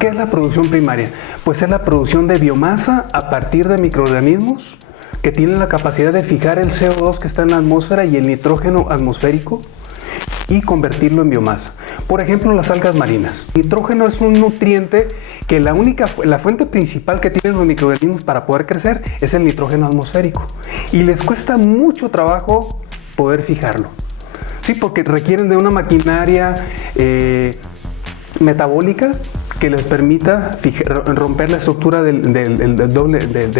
¿Qué es la producción primaria? Pues es la producción de biomasa a partir de microorganismos que tienen la capacidad de fijar el CO2 que está en la atmósfera y el nitrógeno atmosférico y convertirlo en biomasa. Por ejemplo, las algas marinas. El nitrógeno es un nutriente que la fuente principal que tienen los microorganismos para poder crecer es el nitrógeno atmosférico. Y les cuesta mucho trabajo poder fijarlo. Sí, porque requieren de una maquinaria metabólica que les permita romper la estructura del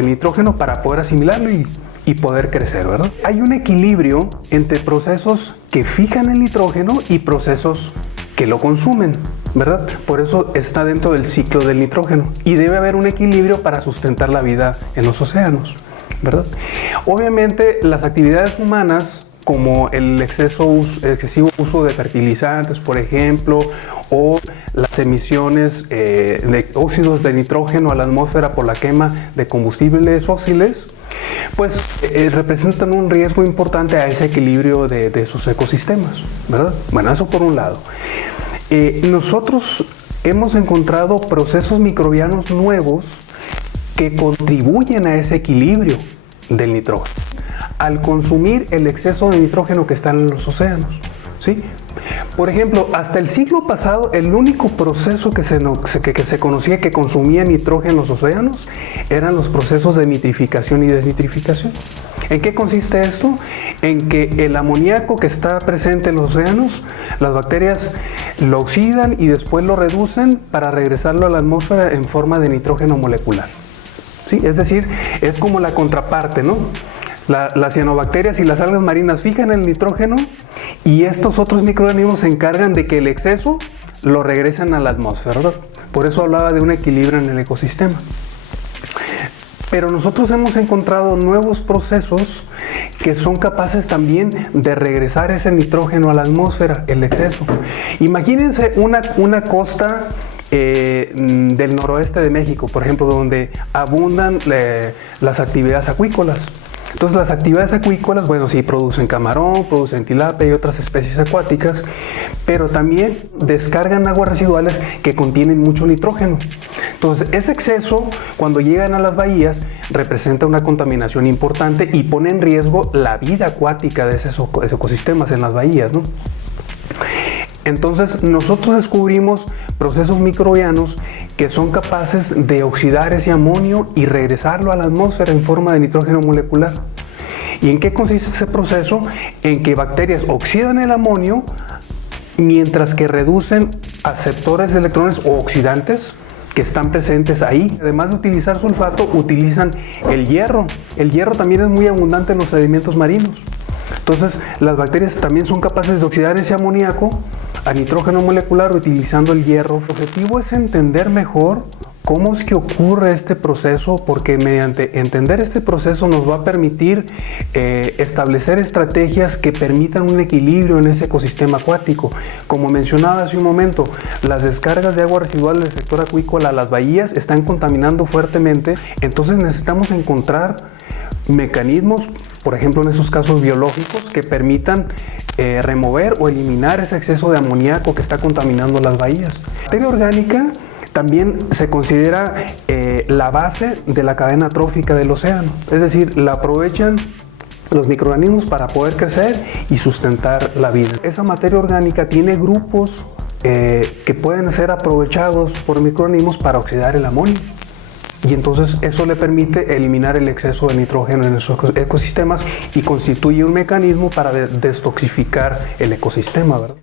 nitrógeno para poder asimilarlo y poder crecer, ¿verdad? Hay un equilibrio entre procesos que fijan el nitrógeno y procesos que lo consumen, ¿verdad? Por eso está dentro del ciclo del nitrógeno y debe haber un equilibrio para sustentar la vida en los océanos, ¿verdad? Obviamente las actividades humanas como el excesivo uso de fertilizantes, por ejemplo, o las emisiones de óxidos de nitrógeno a la atmósfera por la quema de combustibles fósiles, pues representan un riesgo importante a ese equilibrio de sus ecosistemas, ¿verdad? Bueno, eso por un lado. Nosotros hemos encontrado procesos microbianos nuevos que contribuyen a ese equilibrio del nitrógeno al consumir el exceso de nitrógeno que está en los océanos, ¿sí? Por ejemplo, hasta el siglo pasado, el único proceso que se conocía que consumía nitrógeno en los océanos eran los procesos de nitrificación y desnitrificación. ¿En qué consiste esto? En que el amoníaco que está presente en los océanos, las bacterias lo oxidan y después lo reducen para regresarlo a la atmósfera en forma de nitrógeno molecular, ¿sí? Es decir, es como la contraparte, ¿no? Las cianobacterias y las algas marinas fijan el nitrógeno y estos otros microorganismos se encargan de que el exceso lo regresen a la atmósfera, ¿verdad? Por eso hablaba de un equilibrio en el ecosistema. Pero nosotros hemos encontrado nuevos procesos que son capaces también de regresar ese nitrógeno a la atmósfera, el exceso. Imagínense una costa del noroeste de México, por ejemplo, donde abundan las actividades acuícolas. Entonces las actividades acuícolas, bueno, sí producen camarón, producen tilapia y otras especies acuáticas, pero también descargan aguas residuales que contienen mucho nitrógeno. Entonces ese exceso, cuando llegan a las bahías, representa una contaminación importante y pone en riesgo la vida acuática de esos ecosistemas en las bahías, ¿no? Entonces nosotros descubrimos procesos microbianos que son capaces de oxidar ese amonio y regresarlo a la atmósfera en forma de nitrógeno molecular. ¿Y en qué consiste ese proceso? En que bacterias oxidan el amonio mientras que reducen aceptores de electrones o oxidantes que están presentes ahí. Además de utilizar sulfato, utilizan el hierro. El hierro también es muy abundante en los sedimentos marinos. Entonces las bacterias también son capaces de oxidar ese amoníaco a nitrógeno molecular utilizando el hierro. El objetivo es entender mejor cómo es que ocurre este proceso, porque mediante entender este proceso nos va a permitir establecer estrategias que permitan un equilibrio en ese ecosistema acuático. Como mencionaba hace un momento, las descargas de agua residual del sector acuícola a las bahías están contaminando fuertemente, entonces necesitamos encontrar mecanismos, por ejemplo en esos casos biológicos, que permitan remover o eliminar ese exceso de amoníaco que está contaminando las bahías. La materia orgánica también se considera la base de la cadena trófica del océano, es decir, la aprovechan los microorganismos para poder crecer y sustentar la vida. Esa materia orgánica tiene grupos que pueden ser aprovechados por microorganismos para oxidar el amonio. Y entonces eso le permite eliminar el exceso de nitrógeno en esos ecosistemas y constituye un mecanismo para destoxificar el ecosistema, ¿verdad?